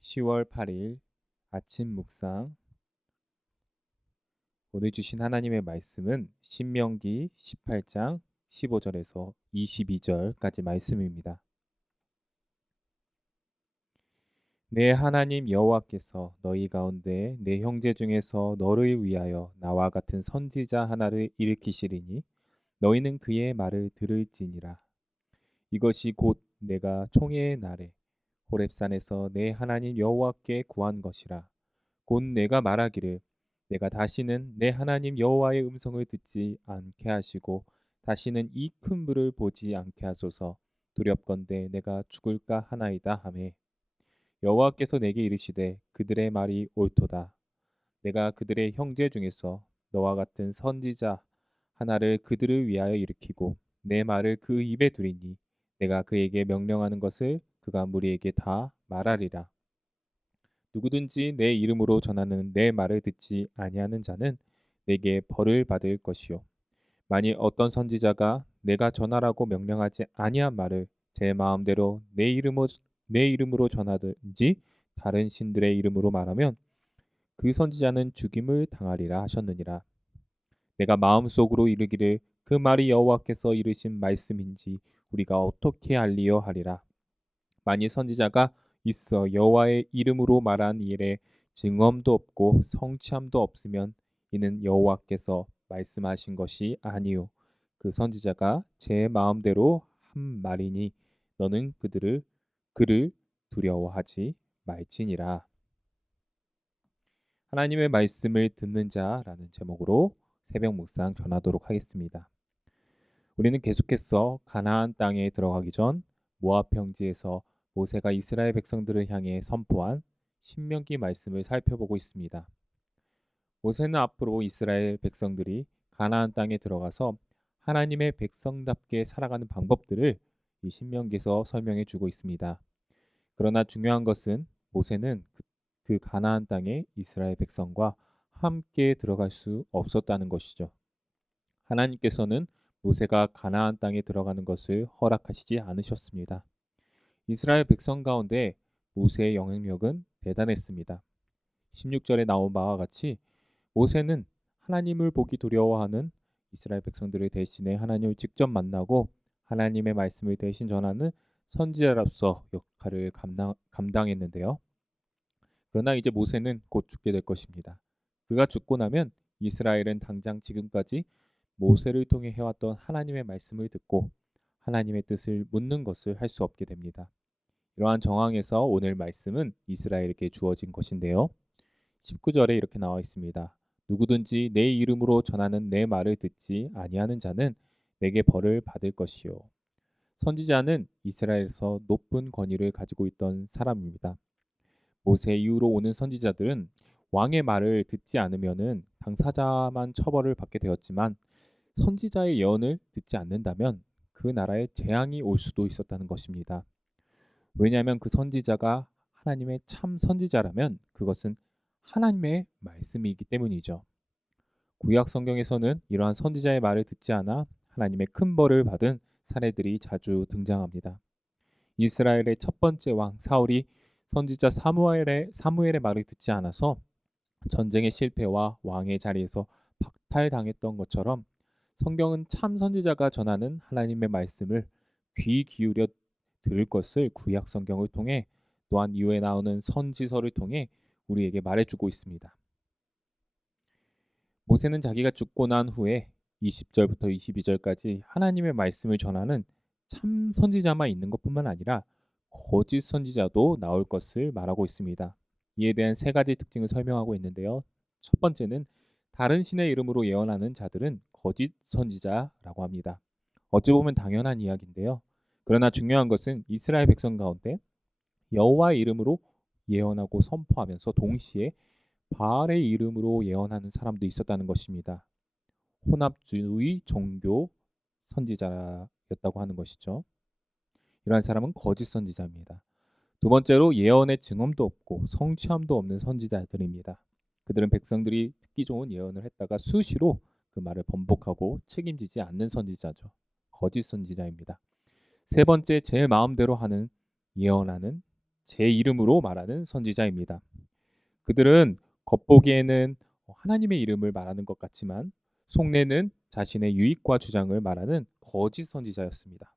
10월 8일 아침 묵상. 오늘 주신 하나님의 말씀은 신명기 18장 15절에서 22절까지 말씀입니다. 내 하나님 여호와께서 너희 가운데 내 형제 중에서 너를 위하여 나와 같은 선지자 하나를 일으키시리니 너희는 그의 말을 들을지니라. 이것이 곧 내가 총회의 날에 호렙산에서 내 하나님 여호와께 구한 것이라. 곧 내가 말하기를 내가 다시는 내 하나님 여호와의 음성을 듣지 않게 하시고 다시는 이 큰 불을 보지 않게 하소서. 두렵건대 내가 죽을까 하나이다 하매 여호와께서 내게 이르시되 그들의 말이 옳도다. 내가 그들의 형제 중에서 너와 같은 선지자 하나를 그들을 위하여 일으키고 내 말을 그 입에 두리니 내가 그에게 명령하는 것을 그가 무리에게 다 말하리라. 누구든지 내 이름으로 전하는 내 말을 듣지 아니하는 자는 내게 벌을 받을 것이요 만일 어떤 선지자가 내가 전하라고 명령하지 아니한 말을 제 마음대로 내 이름으로 전하든지 다른 신들의 이름으로 말하면 그 선지자는 죽임을 당하리라 하셨느니라. 내가 마음속으로 이르기를 그 말이 여호와께서 이르신 말씀인지 우리가 어떻게 알리요 하리라. 만일 선지자가 있어 여호와의 이름으로 말한 일에 증언도 없고 성취함도 없으면 이는 여호와께서 말씀하신 것이 아니요 그 선지자가 제 마음대로 한 말이니 너는 그를 두려워하지 말지니라. 하나님의 말씀을 듣는 자라는 제목으로 새벽 묵상 전하도록 하겠습니다. 우리는 계속해서 가나안 땅에 들어가기 전 모압 평지에서 모세가 이스라엘 백성들을 향해 선포한 신명기 말씀을 살펴보고 있습니다. 모세는 앞으로 이스라엘 백성들이 가나안 땅에 들어가서 하나님의 백성답게 살아가는 방법들을 이 신명기에서 설명해 주고 있습니다. 그러나 중요한 것은 모세는 그 가나안 땅에 이스라엘 백성과 함께 들어갈 수 없었다는 것이죠. 하나님께서는 모세가 가나안 땅에 들어가는 것을 허락하시지 않으셨습니다. 이스라엘 백성 가운데 모세의 영향력은 대단했습니다. 16절에 나온 바와 같이 모세는 하나님을 보기 두려워하는 이스라엘 백성들을 대신해 하나님을 직접 만나고 하나님의 말씀을 대신 전하는 선지자로서 역할을 감당했는데요. 그러나 이제 모세는 곧 죽게 될 것입니다. 그가 죽고 나면 이스라엘은 당장 지금까지 모세를 통해 해왔던 하나님의 말씀을 듣고 하나님의 뜻을 묻는 것을 할 수 없게 됩니다. 이러한 정황에서 오늘 말씀은 이스라엘에게 주어진 것인데요. 19절에 이렇게 나와 있습니다. 누구든지 내 이름으로 전하는 내 말을 듣지 아니하는 자는 내게 벌을 받을 것이요. 선지자는 이스라엘에서 높은 권위를 가지고 있던 사람입니다. 모세 이후로 오는 선지자들은 왕의 말을 듣지 않으면은 당사자만 처벌을 받게 되었지만 선지자의 예언을 듣지 않는다면 그 나라에 재앙이 올 수도 있었다는 것입니다. 왜냐하면 그 선지자가 하나님의 참 선지자라면 그것은 하나님의 말씀이기 때문이죠. 구약 성경에서는 이러한 선지자의 말을 듣지 않아 하나님의 큰 벌을 받은 사례들이 자주 등장합니다. 이스라엘의 첫 번째 왕 사울이 선지자 사무엘의 말을 듣지 않아서 전쟁의 실패와 왕의 자리에서 박탈당했던 것처럼 성경은 참 선지자가 전하는 하나님의 말씀을 귀 기울여 들을 것을 구약 성경을 통해 또한 이후에 나오는 선지서를 통해 우리에게 말해주고 있습니다. 모세는 자기가 죽고 난 후에 20절부터 22절까지 하나님의 말씀을 전하는 참 선지자만 있는 것뿐만 아니라 거짓 선지자도 나올 것을 말하고 있습니다. 이에 대한 세 가지 특징을 설명하고 있는데요. 첫 번째는 다른 신의 이름으로 예언하는 자들은 거짓 선지자라고 합니다. 어찌 보면 당연한 이야기인데요. 그러나 중요한 것은 이스라엘 백성 가운데 여호와의 이름으로 예언하고 선포하면서 동시에 바알의 이름으로 예언하는 사람도 있었다는 것입니다. 혼합주의 종교 선지자였다고 하는 것이죠. 이러한 사람은 거짓 선지자입니다. 두 번째로 예언의 증언도 없고 성취함도 없는 선지자들입니다. 그들은 백성들이 듣기 좋은 예언을 했다가 수시로 그 말을 번복하고 책임지지 않는 선지자죠. 거짓 선지자입니다. 세 번째, 제 마음대로 예언하는 제 이름으로 말하는 선지자입니다. 그들은 겉보기에는 하나님의 이름을 말하는 것 같지만 속내는 자신의 유익과 주장을 말하는 거짓 선지자였습니다.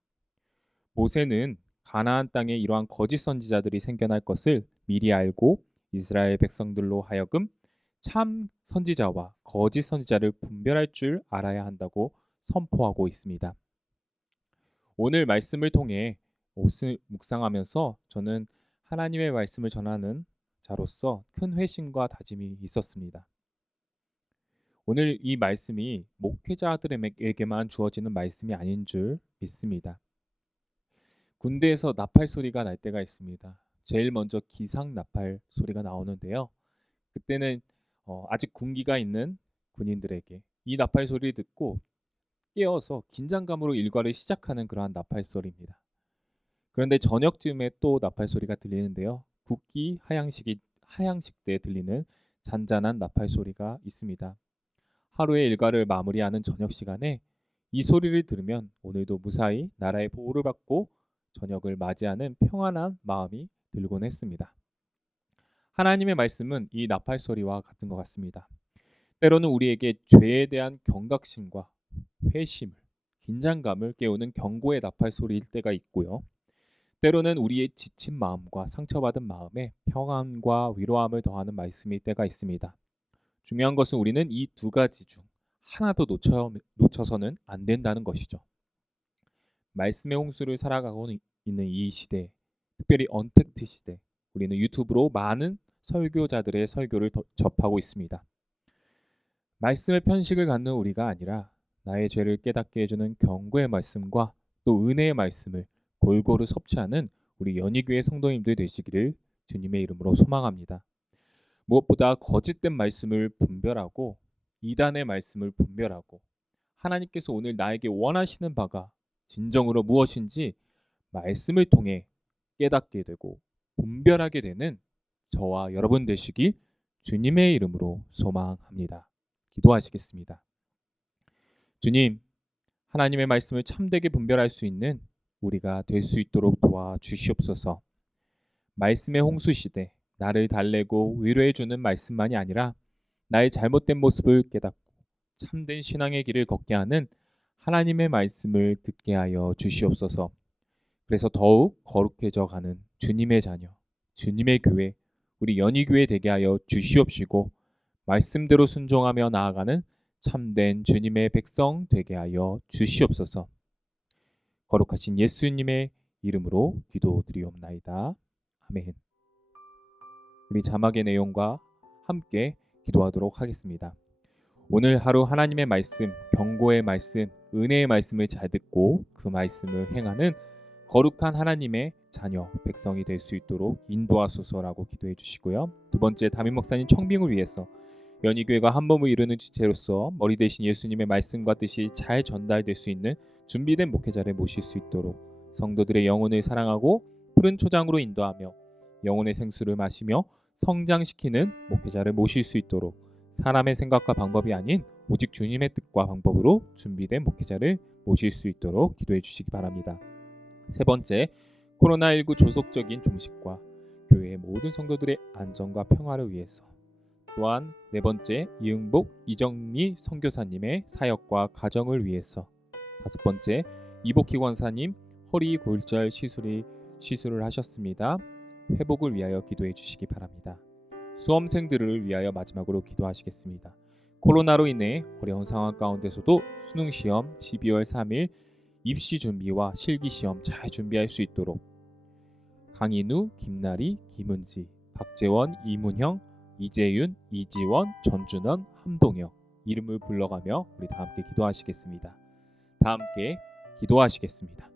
모세는 가나안 땅에 이러한 거짓 선지자들이 생겨날 것을 미리 알고 이스라엘 백성들로 하여금 참 선지자와 거짓 선지자를 분별할 줄 알아야 한다고 선포하고 있습니다. 오늘 말씀을 통해 묵상하면서 저는 하나님의 말씀을 전하는 자로서 큰 회심과 다짐이 있었습니다. 오늘 이 말씀이 목회자들에게만 주어지는 말씀이 아닌 줄 믿습니다. 군대에서 나팔 소리가 날 때가 있습니다. 제일 먼저 기상 나팔 소리가 나오는데요. 그때는 아직 군기가 있는 군인들에게 이 나팔 소리를 듣고 깨어서 긴장감으로 일과를 시작하는 그러한 나팔 소리입니다. 그런데 저녁쯤에 또 나팔 소리가 들리는데요. 국기 하양식 때 들리는 잔잔한 나팔 소리가 있습니다. 하루의 일과를 마무리하는 저녁 시간에 이 소리를 들으면 오늘도 무사히 나라의 보호를 받고 저녁을 맞이하는 평안한 마음이 들곤 했습니다. 하나님의 말씀은 이 나팔 소리와 같은 것 같습니다. 때로는 우리에게 죄에 대한 경각심과 회심을, 긴장감을 깨우는 경고의 나팔 소리일 때가 있고요. 때로는 우리의 지친 마음과 상처받은 마음에 평안과 위로함을 더하는 말씀일 때가 있습니다. 중요한 것은 우리는 이 두 가지 중 하나도 놓쳐서는 안 된다는 것이죠. 말씀의 홍수를 살아가고 있는 이 시대, 특별히 언택트 시대, 우리는 유튜브로 많은 설교자들의 설교를 접하고 있습니다. 말씀의 편식을 갖는 우리가 아니라 나의 죄를 깨닫게 해주는 경고의 말씀과 또 은혜의 말씀을 골고루 섭취하는 우리 연희교회 성도님들 되시기를 주님의 이름으로 소망합니다. 무엇보다 거짓된 말씀을 분별하고 이단의 말씀을 분별하고 하나님께서 오늘 나에게 원하시는 바가 진정으로 무엇인지 말씀을 통해 깨닫게 되고 분별하게 되는 저와 여러분 되시기 주님의 이름으로 소망합니다. 기도하시겠습니다. 주님, 하나님의 말씀을 참되게 분별할 수 있는 우리가 될 수 있도록 도와주시옵소서. 말씀의 홍수 시대 나를 달래고 위로해 주는 말씀만이 아니라 나의 잘못된 모습을 깨닫고 참된 신앙의 길을 걷게 하는 하나님의 말씀을 듣게 하여 주시옵소서. 그래서 더욱 거룩해져 가는 주님의 자녀, 주님의 교회, 우리 연희교회 되게 하여 주시옵시고 말씀대로 순종하며 나아가는 참된 주님의 백성 되게 하여 주시옵소서. 거룩하신 예수님의 이름으로 기도드리옵나이다. 아멘. 우리 자막의 내용과 함께 기도하도록 하겠습니다. 오늘 하루 하나님의 말씀, 경고의 말씀, 은혜의 말씀을 잘 듣고 그 말씀을 행하는 거룩한 하나님의 자녀, 백성이 될 수 있도록 인도하소서라고 기도해 주시고요. 두 번째, 담임 목사님 청빙을 위해서 연희교회가 한 몸을 이루는 지체로서 머리 대신 예수님의 말씀과 뜻이 잘 전달될 수 있는 준비된 목회자를 모실 수 있도록 성도들의 영혼을 사랑하고 푸른 초장으로 인도하며 영혼의 생수를 마시며 성장시키는 목회자를 모실 수 있도록 사람의 생각과 방법이 아닌 오직 주님의 뜻과 방법으로 준비된 목회자를 모실 수 있도록 기도해 주시기 바랍니다. 세 번째, 코로나19 조속적인 종식과 교회의 모든 성도들의 안전과 평화를 위해서 또한 네 번째, 이응복, 이정미 선교사님의 사역과 가정을 위해서 다섯 번째, 이복희 권사님 허리 골절 시술을 하셨습니다. 회복을 위하여 기도해 주시기 바랍니다. 수험생들을 위하여 마지막으로 기도하시겠습니다. 코로나로 인해 어려운 상황 가운데서도 수능시험 12월 3일 입시 준비와 실기시험 잘 준비할 수 있도록 강인우, 김나리, 김은지, 박재원, 이문형, 이재윤, 이지원, 전준원, 함동혁 이름을 불러가며 우리 다 함께 기도하시겠습니다. 다 함께 기도하시겠습니다.